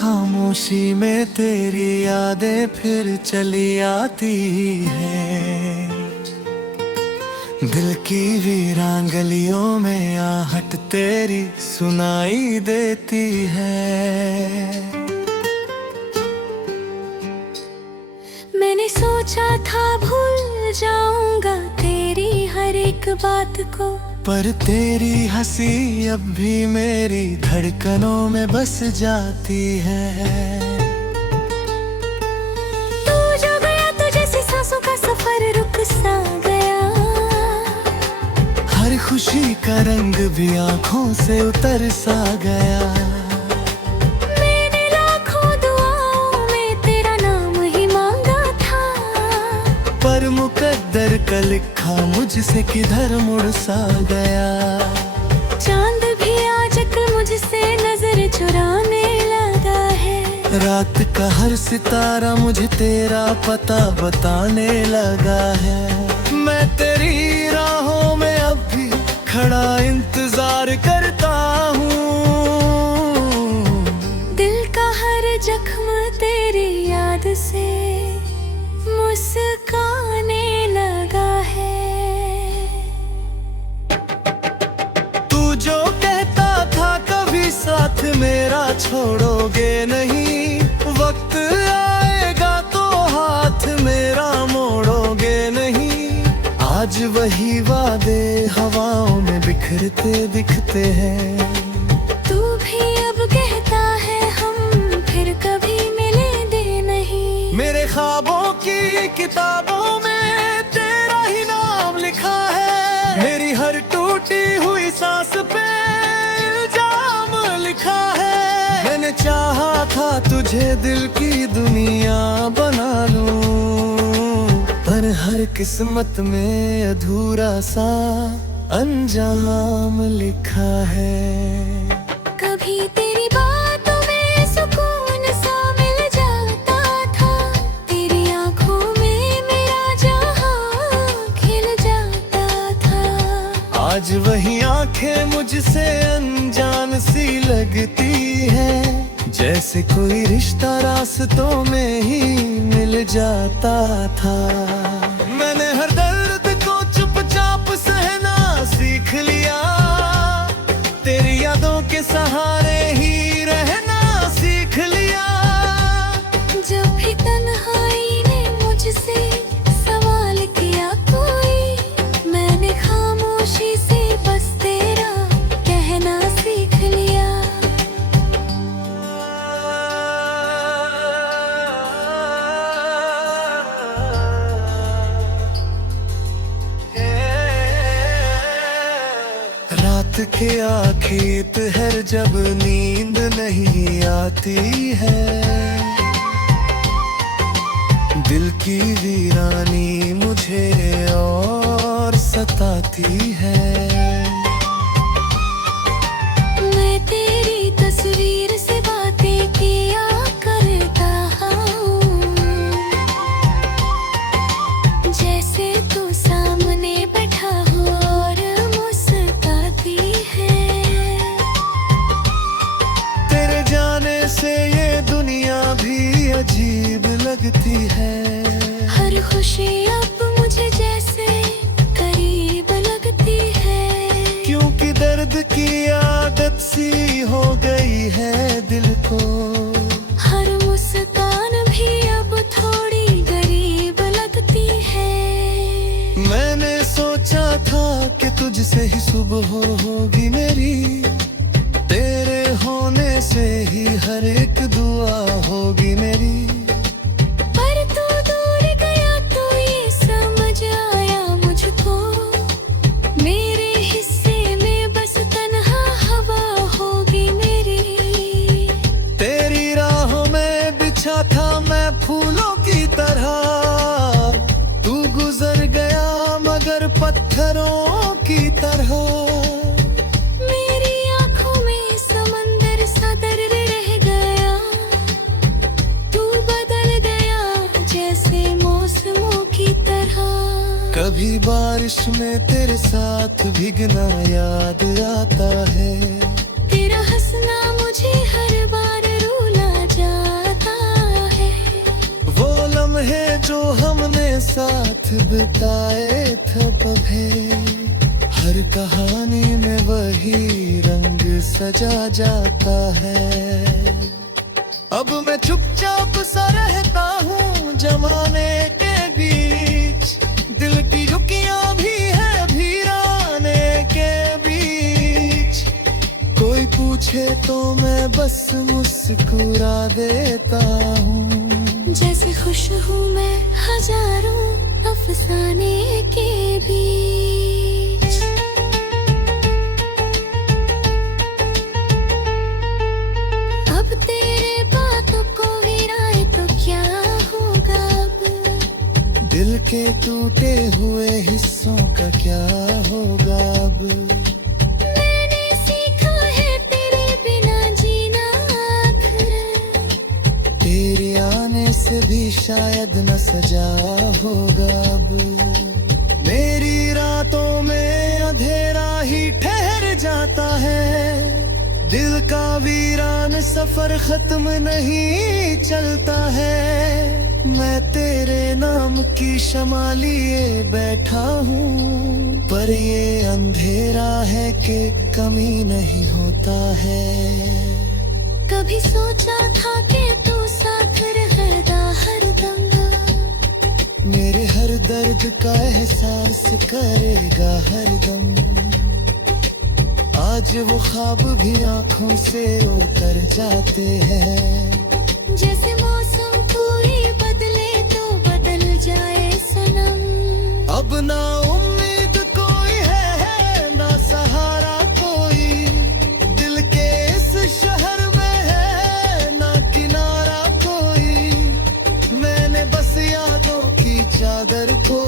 खामोशी में तेरी यादें फिर चली आती है। दिल की वीरान गलियों में आहट तेरी सुनाई देती है। मैंने सोचा था भूल जाऊंगा तेरी हर एक बात को, पर तेरी हंसी अब भी मेरी धड़कनों में बस जाती है। तू जो गया तो जैसे सांसों का सफर रुक सा गया। हर खुशी का रंग भी आंखों से उतर सा गया। मैंने लाखों दुआओं में तेरा नाम ही मांगा था, पर मुकद्दर का लिखा मुझसे किधर मुड़ सा गया। चांद भी आजकल मुझसे नजर चुराने लगा है। रात का हर सितारा मुझे तेरा पता बताने लगा है। मैं तेरी राहों में अब भी खड़ा इंतजार करता हूँ। दिल का हर जख्म तेरी याद से मुस्काने लगा है। तू जो कहता था कभी साथ मेरा छोड़ोगे नहीं, वक्त आएगा तो हाथ मेरा मोड़ोगे नहीं। आज वही वादे हवाओं में बिखरते दिखते हैं। तू भी अब कहता है हम फिर कभी मिलेंगे नहीं। मेरे ख्वाबों की किताबों में तेरा ही नाम लिखा है। मेरी हर टूटी हुई सांस पे इल्जाम लिखा है। मैंने चाहा था तुझे दिल की दुनिया बना लूं, पर हर किस्मत में अधूरा सा अंजाम लिखा है। कभी तेरी बातों में सुकून सा मिल जाता था, तेरी आंखों में मेरा जहां खिल जाता था। आज वही आंखें मुझसे अनजान सी लगती है, जैसे कोई रिश्ता रास्तों में ही मिल जाता था। मैंने हर दर्द को चुपचाप सहना सीख लिया, तेरी यादों के सहारे ही रहना सीख लिया। जब भी तन्हाई ने मुझसे सवाल किया कोई, मैंने खामोशी से बस तेरा कहना सीख लिया। रात के आखिर पहर जब नींद नहीं आती है, दिल की वीरानी मुझे और सताती है। मैं तेरी तस्वीर से बातें किया करता हूँ, जैसे तू सामने बैठा हो और मुस्कुराती है। तेरे जाने से ये दुनिया भी अजीब लगती है। हर खुशी अब मुझे जैसे करीब लगती है, क्योंकि दर्द की आदत सी हो गई है दिल को। हर मुस्कान भी अब थोड़ी गरीब लगती है। मैंने सोचा था कि तुझसे ही सुबह होगी मेरी, तेरे होने से ही हर एक दुआ होगी मेरी। पर तू दूर गया तो ये समझ आया मुझको, मेरे हिस्से में बस तन्हा हवा होगी मेरी। तेरी राहों में बिछा था मैं फूलों की तरह, तू गुजर गया मगर पत्थरों की तरह। मेरी आंखों में समंदर सा दर्द रह गया, तू बदल गया जैसे मौसमों की तरह। कभी बारिश में तेरे साथ भीगना याद आता है, तेरा हंसना मुझे हर बार रुला लम्हे जो हमने साथ बिताए थे पभे, हर कहानी में वही रंग सजा जाता है। अब मैं चुपचाप सा रहता हूँ जमाने के बीच, दिल की रुकियां भी है वीराने के बीच। कोई पूछे तो मैं बस मुस्कुरा देता हूँ, जैसे खुश हूँ मैं हजारों अफसाने के बीच। अब तेरे बातों को गिराए तो क्या होगा अब, दिल के टूटे हुए हिस्सों का क्या होगा अब। मैंने सीखा है तेरे बिना जीना आखिर, तेरे आने से भी शायद न सजा होगा अब। मेरी रातों में अंधेरा ही ठहर जाता है, दिल का वीरान सफर खत्म नहीं चलता है। मैं तेरे नाम की शमा लिए बैठा हूँ, पर ये अंधेरा है कि कमी नहीं होता है। कभी सोचा था कि तू साथ रहेगा हरदम, मेरे हर दर्द का एहसास करेगा हरदम। आज वो ख्वाब भी आंखों से उतर जाते हैं, जैसे मौसम कोई बदले तो बदल जाए सनम। अब ना उम्मीद कोई है ना सहारा कोई, दिल के इस शहर में है ना किनारा कोई। मैंने बस यादों की चादर को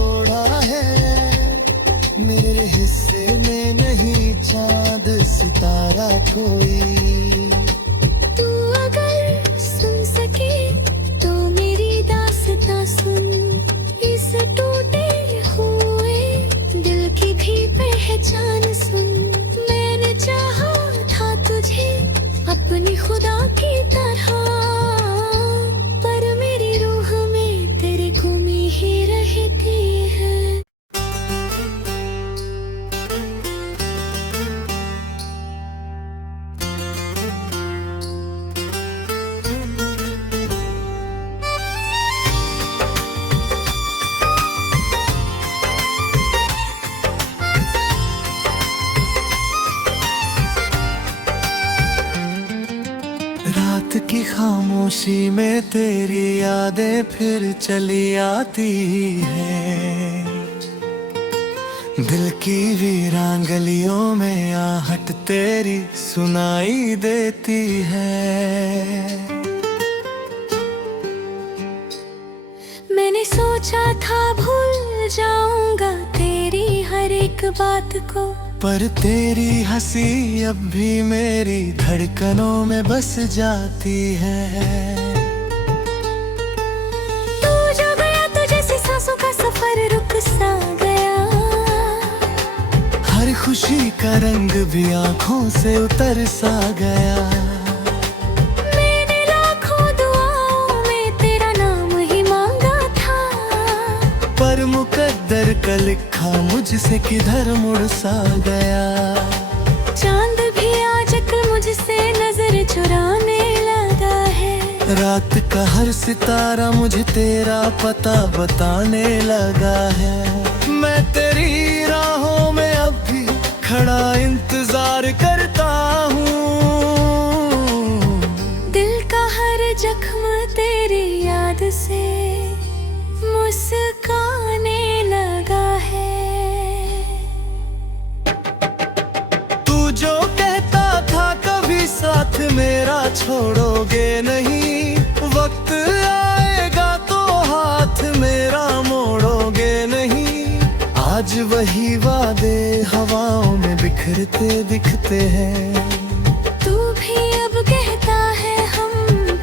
ओढ़ा है, मेरे हिस्से में नहीं चांद सितारा कोई। तू अगर सुन सके तो मेरी दास्तां सुन, इस टूटे हुए दिल की भी पहचान सुन। मैंने चाहा था तुझे अपनी खुदा की तरह, पर मेरी रूह में तेरी गुमी ही रहती है। रात की खामोशी में तेरी यादें फिर चली आती है, दिल की वीरान गलियों में आहट तेरी सुनाई देती है। मैंने सोचा था भूल जाऊंगा तेरी हर एक बात को, पर तेरी हंसी अब भी मेरी धड़कनों में बस जाती है। तू जो गया तो जैसे सांसों का सफर रुक सा गया, हर खुशी का रंग भी आंखों से उतर सा गया। मैंने लाखों दुआओं में तेरा नाम ही मांगा था, पर मुकद्दर का लिखा मुझसे किधर मुड़ सा गया। चांद भी आजकल मुझसे नजर चुराने लगा है, रात का हर सितारा मुझे तेरा पता बताने लगा है। मैं तेरी राहों में अब भी खड़ा इंतजार करता हूँ, दिल का हर जख्म तेरी याद से मुस्काने लगा है। तू जो कहता था कभी साथ मेरा छोड़ोगे नहीं, वक्त आएगा तो हाथ मेरा मोड़ोगे नहीं। आज वही वादे हवाओं में बिखरते दिखते हैं। तू भी अब कहता है हम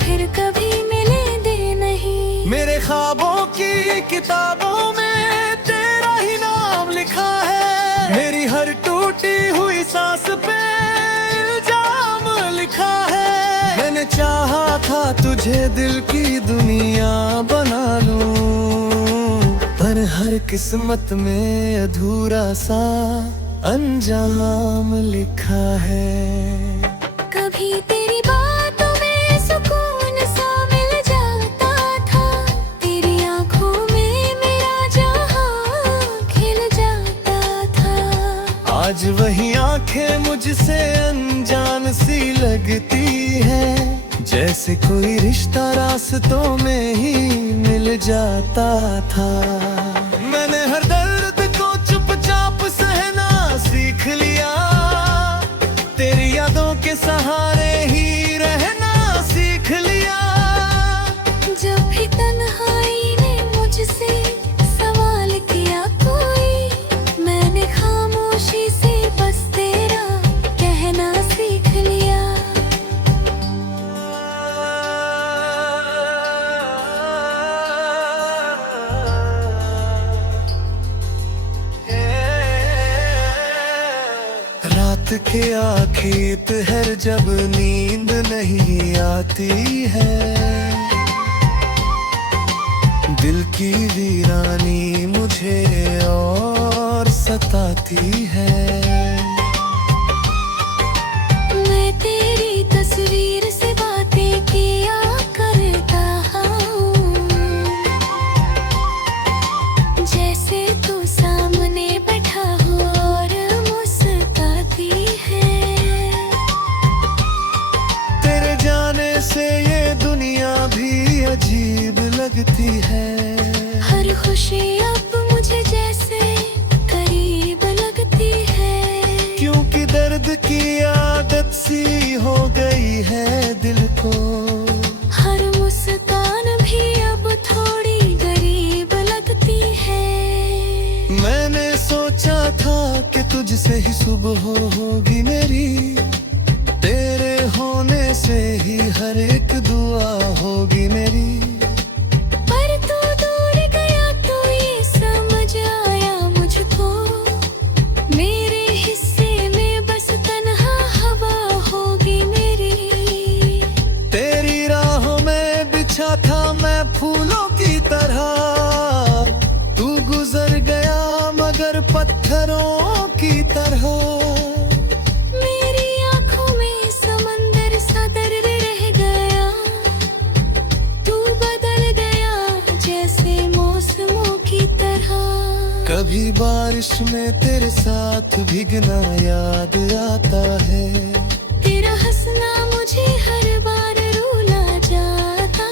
फिर कभी मिले दे नहीं, मेरे ख्वाबों की किताबों में तेरा ही नाम लिखा है, मेरी हर टूटी हुई सांस पे इल्जाम लिखा है। मैंने चाहा था तुझे दिल की दुनिया बना लूं, पर हर किस्मत में अधूरा सा अंजाम लिखा है। कभी तेरी बातों में सुकून सा मिल जाता था, तेरी आंखों में मेरा जहां खिल जाता था। आज वही आंखें मुझसे अनजान सी लगती है, जैसे कोई रिश्ता रास्तों में ही मिल जाता था। मैंने हर दर्द को चुपचाप सहना सीख लिया, तेरी यादों के सहारे ही रहना सीख लिया। जब भी तन्हाई ने मुझसे सवाल किया कोई, मैंने खामोशी से बस तेरा कहना सीख लिया। रात के आखिर पहर जब नींद नहीं आती है, दिल की वीरानी मुझे और सताती है। मैं तेरी तस्वीर से बातें किया करता हूँ, जैसे तू सामने बैठा हो और मुस्कुराती है। तेरे जाने से ये दुनिया भी अजीब लगती है, हर खुशी अब मुझे जैसे करीब लगती है। क्योंकि दर्द की आदत सी हो गई है दिल को, हर मुस्कान भी अब थोड़ी गरीब लगती है। मैंने सोचा था कि तुझसे ही सुबह होगी मेरी, तेरे होने से ही हर एक दुआ होगी मेरी। पर तू दूर गया तो ये समझ आया मुझको, मेरे हिस्से में बस तन्हा हवा होगी मेरी। तेरी राहों में बिछा था मैं फूलों की तरह, तू गुजर गया मगर पत्थरों की तरह। मेरी आंखों में समंदर सा दर्द रह गया, तू बदल गया जैसे मौसमों की तरह। कभी बारिश में तेरे साथ भीगना याद आता है, तेरा हंसना मुझे हर बार रुला जाता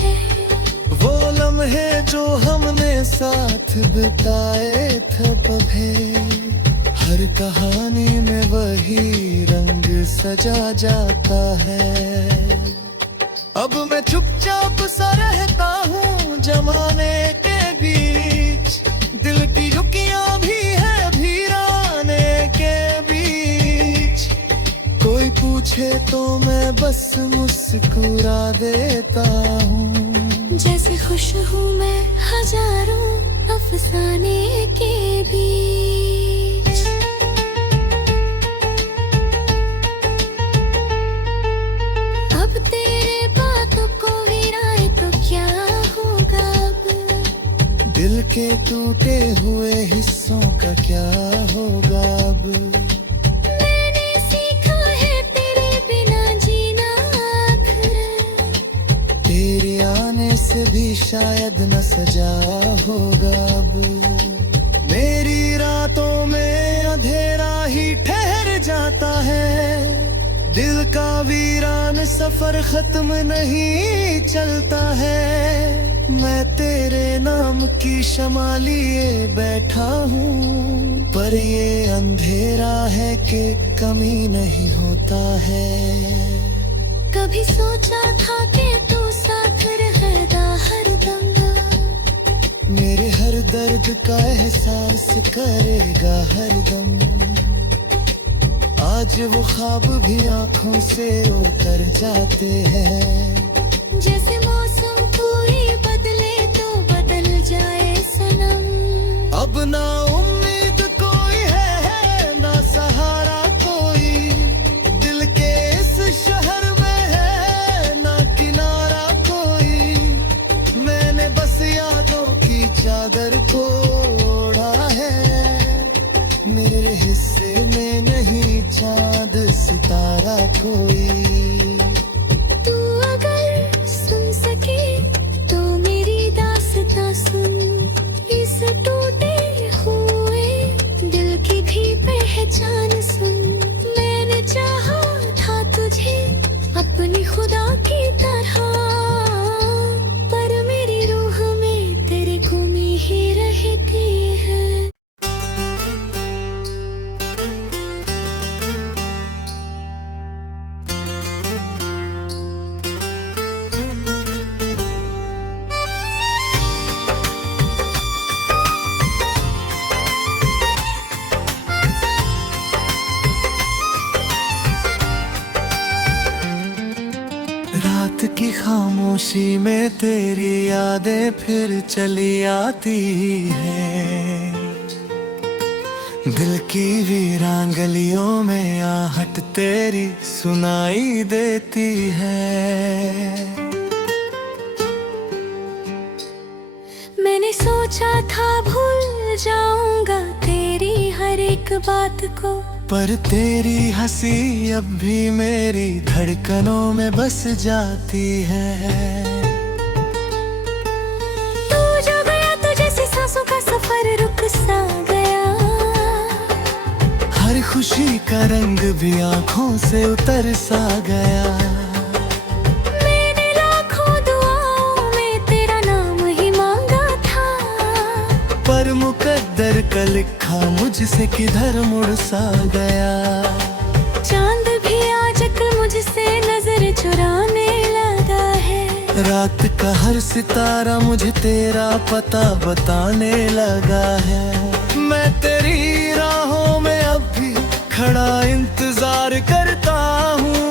है। वो लम्हे जो हमने साथ बिताए थे पभे, हर कहानी में वही रंग सजा जाता है। अब मैं चुपचाप सा रहता हूँ जमाने के बीच, दिल की झुकियाँ भी है वीराने के बीच। कोई पूछे तो मैं बस मुस्कुरा देता हूँ, जैसे खुश हूँ मैं हजारों अफसाने के बीच। अब तेरे बातों को गिराए तो क्या होगा अब, दिल के टूटे हुए हिस्सों का क्या होगा अब। मैंने सीखा है तेरे बिना जीना आखिर, तेरे आने से भी शायद न सजा होगा अब। मेरी रातों में अंधेरा ही ठहर जाता है, दिल का वीरान सफर खत्म नहीं चलता है। मैं तेरे नाम की शमा लिए बैठा हूँ, पर ये अंधेरा है कि कमी नहीं होता है। कभी सोचा था कि तू साथ रहेगा हरदम, मेरे हर दर्द का एहसास करेगा हरदम। आज वो ख्वाब भी आंखों से उतर जाते हैं, जैसे मौसम कोई बदले तो बदल जाए सनम। अब ना उम्मीद कोई है ना सहारा कोई, दिल के इस शहर में है ना किनारा चांद सितारा कोई। तू अगर सुन सके तो मेरी दास्तां सुन, इस टूटे हुए दिल की भी पहचान सुन। मैंने चाहा था तुझे अपनी खुदा की तरह, पर मेरी रूह में तेरी गुमी ही रहती है। रात की खामोशी में तेरी यादें फिर चली आती है। दिल की वीरान गलियों में आहट तेरी सुनाई देती है। मैंने सोचा था भूल जाऊंगा तेरी हर एक बात को, पर तेरी हंसी अब भी मेरी धड़कनों में बस जाती है। तू जो गया तो जैसे सांसों का सफर रुक सा गया। हर खुशी का रंग भी आंखों से उतर सा गया। मैंने लाखों दुआओं में तेरा नाम ही मांगा था, पर मुकद्दर का लिखा मुझसे किधर मुड़ सा गया। चांद भी आजकल मुझसे नजर चुराने लगा है। रात का हर सितारा मुझे तेरा पता बताने लगा है। मैं तेरी राहों में अब भी खड़ा इंतजार करता हूँ।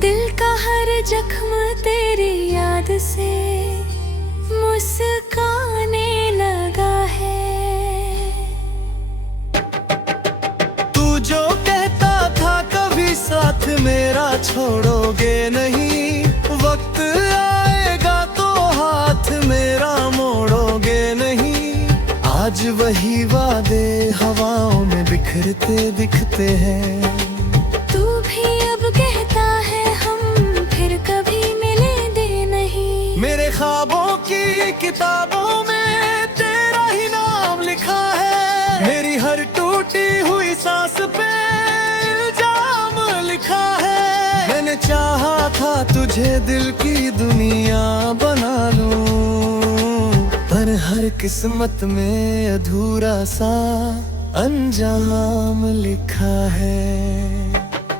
दिल का हर जख्म तेरी याद से मुस्काने लगा है। तू जो कहता था कभी साथ मेरा छोड़ोगे नहीं, वक्त आएगा तो हाथ मेरा मोड़ोगे नहीं। आज वही वादे हवाओं में बिखरते दिखते हैं। तू भी अब कहता है हम फिर कभी मिलेंगे नहीं। मेरे ख्वाबों की किताबों में तेरा ही नाम लिखा है। मेरी हर टूटी हुई सांस पे इल्जाम लिखा है। मैंने चाहा था तुझे दिल की दुनिया बना लूं, पर हर किस्मत में अधूरा सा अंजाम लिखा है।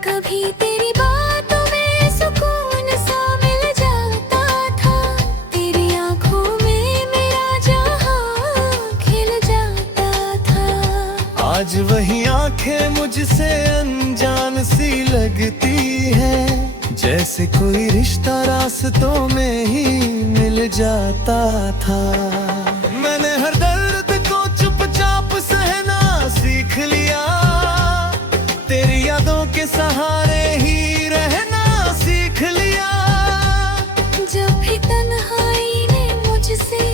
कभी तेरी बातों में सुकून सा मिल जाता था, तेरी आंखों में मेरा जहां खिल जाता था। आज वही आंखें मुझसे अनजान सी लगती है, जैसे कोई रिश्ता रास्तों में ही मिल जाता था। मैंने हर दर्द को चुपचाप सहना सीख लिया, तेरी यादों के सहारे ही रहना सीख लिया। जब भी तन्हाई ने मुझसे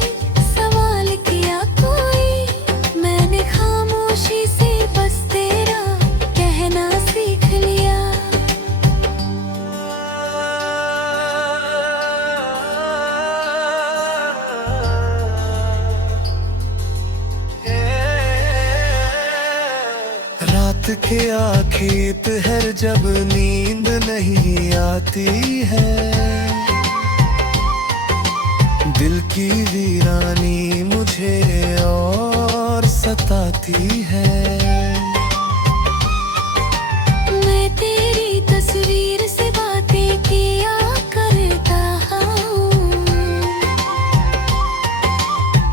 सवाल किया कोई, मैंने खामोशी से बस तेरा कहना सीख लिया। रात के आखिर पहर जब नींद नहीं आती है, दिल की वीरानी मुझे और सताती है। मैं तेरी तस्वीर से बातें किया करता हूँ,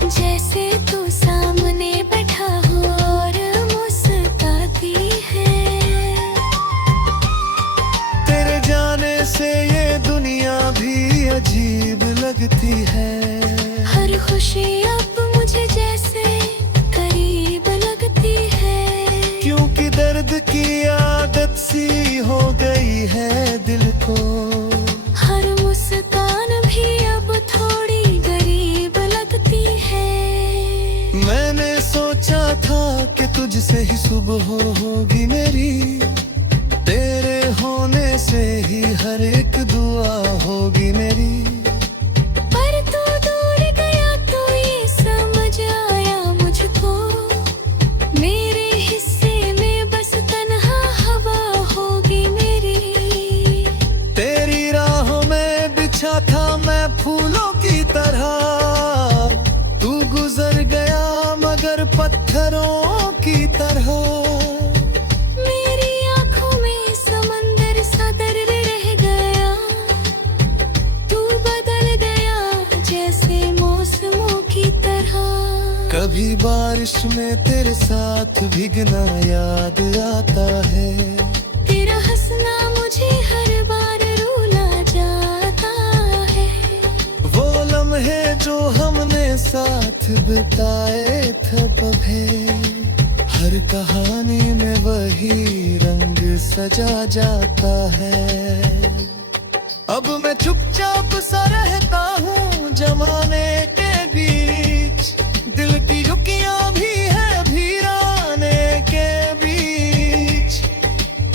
जैसे तू सामने बैठा हो और मुस्कुराती है। तेरे जाने से ये दुनिया भी अजीब लगती है। हर खुशी अब मुझे जैसे करीब लगती है, क्योंकि दर्द की आदत सी हो गई है दिल को। हर मुस्कान भी अब थोड़ी गरीब लगती है। मैंने सोचा था कि तुझसे ही सुबह होगी मेरी, तेरे होने से ही हर एक दुआ होगी मेरी। पर तू दूर गया तो ये समझ आया मुझको, मेरे हिस्से में बस तन्हा हवा होगी मेरी। तेरी राहों में बिछा था मैं फूलों की तरह, तू गुजर गया मगर पत्थरों की तरह। मेरी आंखों में समंदर सा दर्द रह गया, तू बदल गया जैसे मौसमों की तरह। कभी बारिश में तेरे साथ भीगना याद आता है, तेरा हंसना मुझे हर बार रुला जाता है। वो लम्हे जो हमने साथ बिताए थे कभी, हर कहानी में वही रंग सजा जाता है। अब मैं चुपचाप सा रहता हूँ जमाने के बीच, दिल की झुकियाँ भी है वीराने के बीच।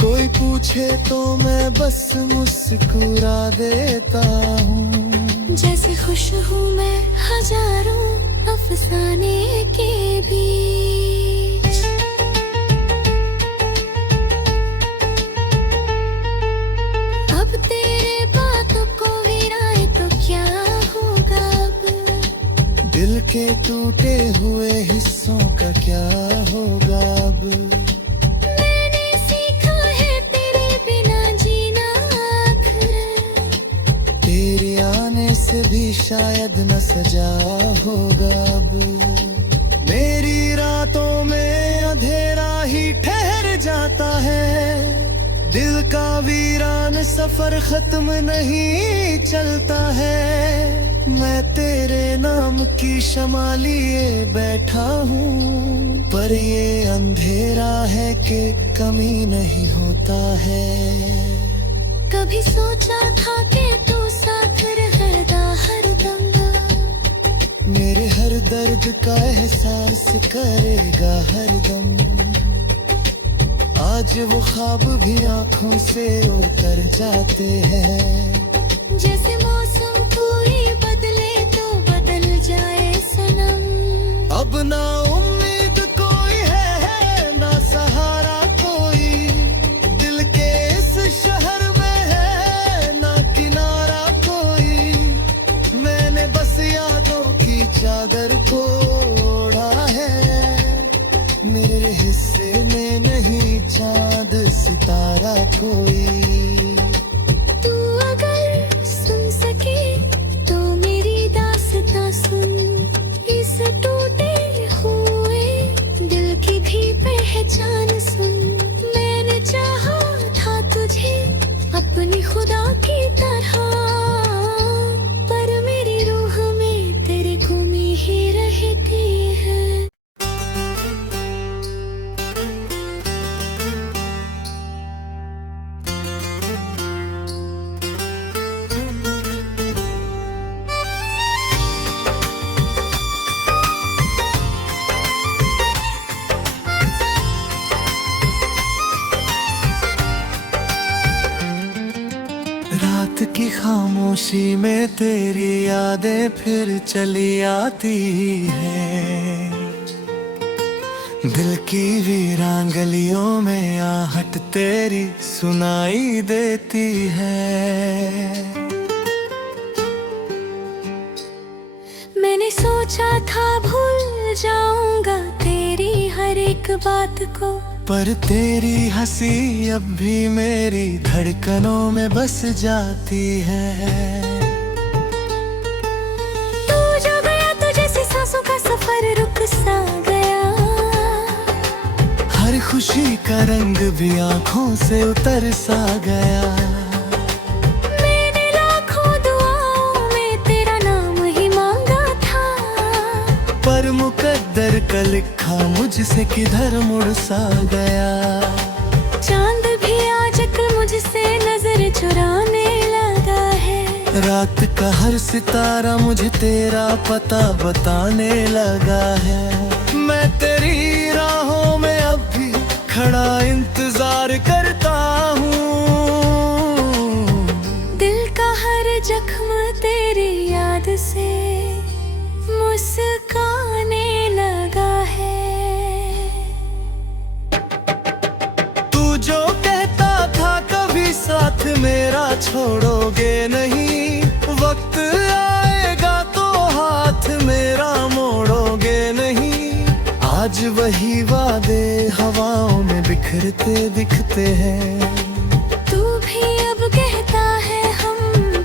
कोई पूछे तो मैं बस मुस्कुरा देता हूँ, जैसे खुश हूँ मैं हजारों अफसाने के बीच। अब तेरे बातों को गिराए तो क्या होगा अब, दिल के टूटे हुए हिस्सों का क्या होगा अब। मैंने सीखा है तेरे बिना जीना आखिर, तेरे आने से भी शायद न सजा होगा अब। मेरी रातों में अंधेरा ही ठहर जाता है, दिल का वीरान सफर खत्म नहीं चलता है। मैं तेरे नाम की शमा लिए बैठा हूँ, पर ये अंधेरा है कि कमी नहीं होता है। कभी सोचा था कि तू साथ रहेगा हरदम, मेरे हर दर्द का एहसास करेगा हरदम। आज वो ख्वाब भी आंखों से उतर जाते हैं, जैसे मौसम कोई बदले तो बदल जाए सनम। अब ना उम्मीद कोई है ना सहारा कोई, दिल के इस शहर में है ना किनारा कोई। मैंने बस यादों की चादर को ओढ़ा है, मेरे हिस्से में नहीं चांद सितारा कोई। तू अगर सुन सके तो मेरी दास्तां सुन, इस टूटे हुए दिल की भी पहचान सुन। मैंने चाहा था तुझे अपनी खुदा की तरह, पर मेरी रूह में तेरी गुमी ही रहती है। रात की खामोशी में तेरी यादें फिर चली आती है, दिल की वीरान गलियों में आहट तेरी सुनाई देती है। मैंने सोचा था भूल जाऊंगा तेरी हर एक बात को, पर तेरी हंसी अब भी मेरी धड़कनों में बस जाती है। तू जो गया तो जैसे सांसों का सफर रुक सा गया, हर खुशी का रंग भी आंखों से उतर सा गया। मैंने लाखों दुआओं में तेरा नाम ही मांगा था, पर मुकद्दर का लिखा मुझसे किधर मुड़ सा गया। चांद भी आजकल मुझसे नजर चुराने लगा है, रात का हर सितारा मुझे तेरा पता बताने लगा है। मैं तेरी राहों में अब भी खड़ा इंतजार करता हूँ। दिल का हर जख्म तेरी याद से मुस्काने लगा है। तू जो कहता था कभी साथ मेरा छोड़ोगे नहीं, वक्त आएगा तो हाथ मेरा मोड़ोगे नहीं। आज वही वादे हवाओं में बिखरते दिखते हैं। तू भी अब कहता है हम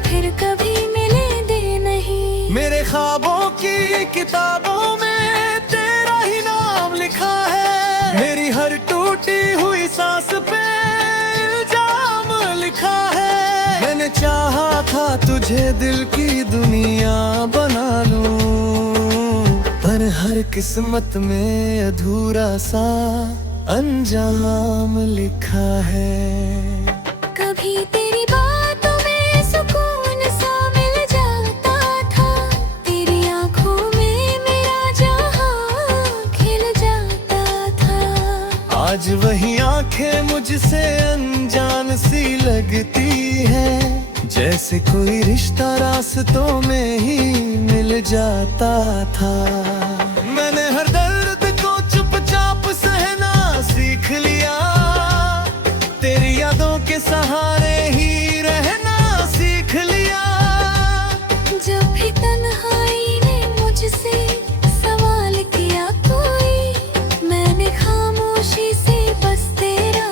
फिर कभी मिले दे नहीं। मेरे ख्वाबों की किताबों में तेरा ही नाम लिखा है। मेरी हर टूटी हुई सांस पे इल्जाम लिखा है। मैंने चाहा था तुझे दिल की दुनिया बना लूं, पर हर किस्मत में अधूरा सा अंजाम लिखा है। कभी तेरी बातों में सुकून सा मिल जाता था, तेरी आंखों में मेरा जहां खिल जाता था। आज वही आंखें मुझसे अनजान सी लगती है, जैसे कोई रिश्ता रास्तों में ही मिल जाता था। मैंने हर दर्द को चुपचाप सहना सीख लिया, तेरी यादों के सहारे ही रहना सीख लिया। जब भी तन्हाई ने मुझसे सवाल किया कोई, मैंने खामोशी से बस तेरा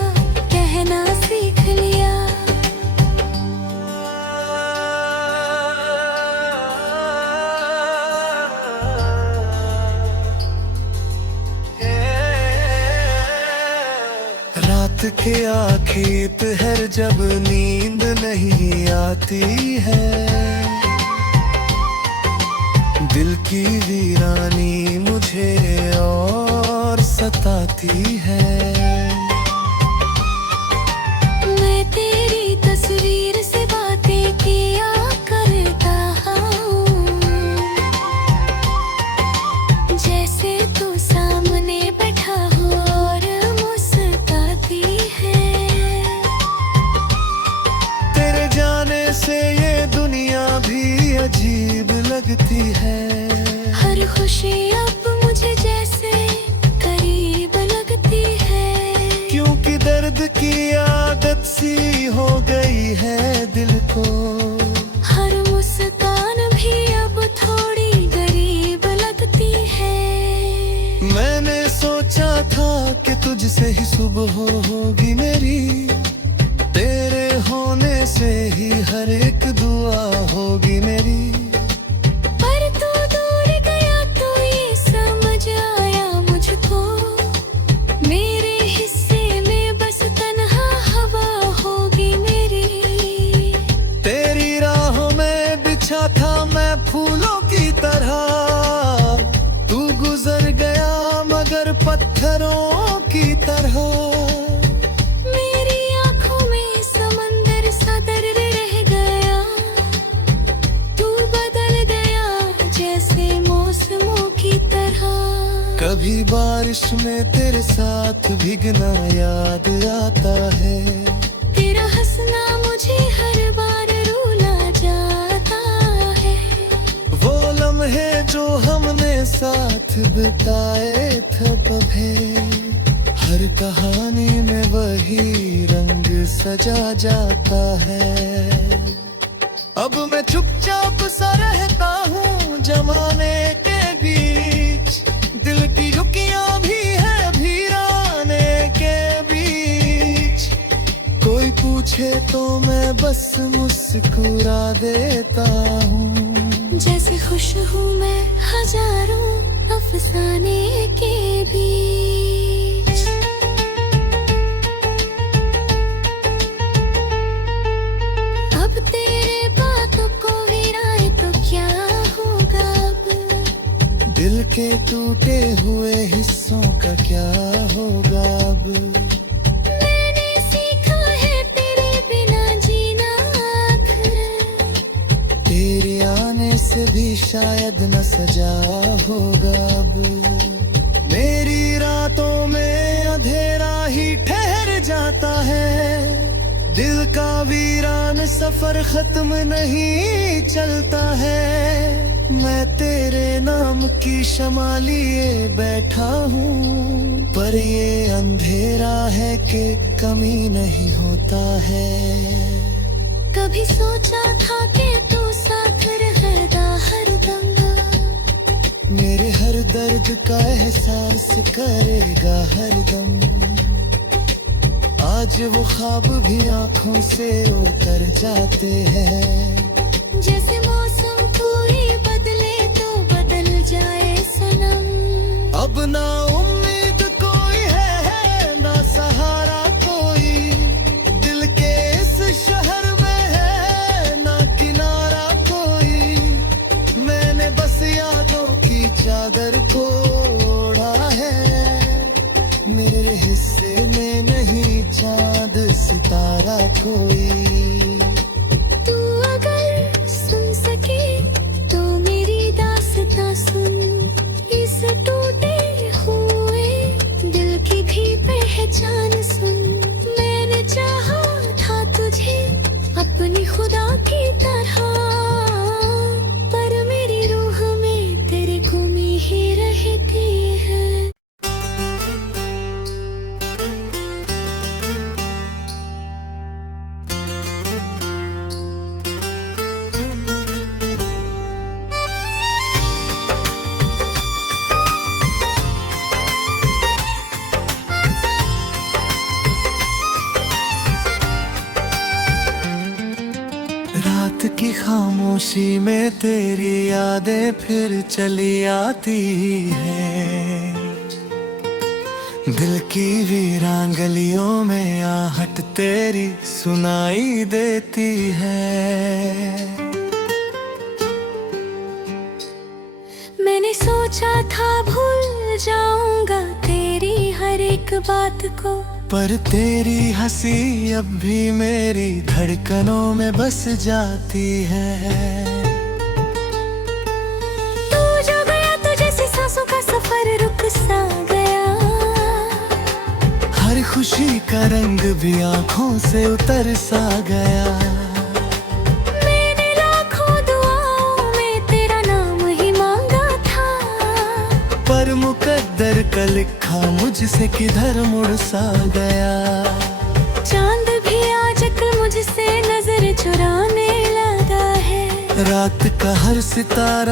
कहना सीख लिया। रात के आखिर पहर जब नींद नहीं आती है, दिल की वीरानी मुझे और सताती है। मैं तेरी तस्वीर से बातें किया करता हूँ, जैसे तू सामने बैठा हो और मुस्कुराती है। तेरे जाने से ये दुनिया भी अजीब लगती है। हर खुशी अब मुझे जैसे करीब लगती है, क्योंकि दर्द की आदत सी हो गई है दिल को। हर मुस्कान भी अब थोड़ी गरीब लगती है। मैंने सोचा था कि तुझसे ही सुबह होगी मेरी, तेरे होने से ही हर एक दुआ होगी मेरी। पर तू दूर गया तो ये समझ आया मुझको, मेरे हिस्से में बस तन्हा हवा होगी मेरी। तेरी राहों में बिछा था मैं फूलों की तरह, तू गुजर गया मगर पत्थरों की तरह। मेरी आंखों में समंदर सा दर्द रह गया, तू बदल गया जैसे मौसमों की तरह। कभी बारिश में तेरे साथ भीगना याद आता है, तेरा हंसना मुझे हर बार रुला जाता है। वो लम्हे जो हमने साथ बिताए थे कभी, हर कहानी में वही रंग सजा जाता है। अब मैं चुपचाप सा रहता हूँ जमाने के बीच, दिल की रुकियां भी है वीराने के बीच। कोई पूछे तो मैं बस मुस्कुरा देता हूँ, जैसे खुश हूँ मैं हजारों अफसाने के बीच। अब तेरे बातों को गिराए तो क्या होगा अब, दिल के टूटे हुए हिस्सों का क्या होगा अब। मैंने सीखा है तेरे बिना जीना आखिर, से भी शायद न सजा होगा अब। वीरान सफर खत्म नहीं चलता है। मैं तेरे नाम की शमा लिए बैठा हूँ, पर ये अंधेरा है कि कमी नहीं होता है। कभी सोचा था कि तू साथ रहेगा हरदम, मेरे हर दर्द का एहसास करेगा हरदम। आज वो ख्वाब भी आंखों से उतर जाते हैं। जैसे मौसम कोई बदले तो बदल जाए सनम। अब ना उम्मीद कोई है ना सहारा कोई, दिल के इस शहर में है ना किनारा कोई। मैंने बस यादों की चादर को ओढ़ा है, मेरे हिस्से में नहीं चांद सितारा कोई। तू अगर सुन सके तो मेरी दास्तां सुन, इस टूटे हुए दिल की भी पहचान सुन। मैंने चाहा था तुझे अपनी खुदा की तरह, पर मेरी रूह में तेरी गुमी ही रहती है। रात की खामोशी में तेरी यादें फिर चली आती है। दिल की वीरान गलियों में आहट तेरी सुनाई देती है। मैंने सोचा था भूल जाऊंगा तेरी हर एक बात को, पर तेरी हंसी अब भी मेरी धड़कनों में बस जाती है। तू जो गया तो जैसे सांसों का सफर रुक सा गया। हर खुशी का रंग भी आंखों से उतर सा गया। मैंने लाखों दुआओं में तेरा नाम ही मांगा था, पर मुकद्दर का लिखा मुझसे किधर मुड़ सा गया। चांद भी आजकल मुझसे नजर चुराने लगा है। रात का हर सितारा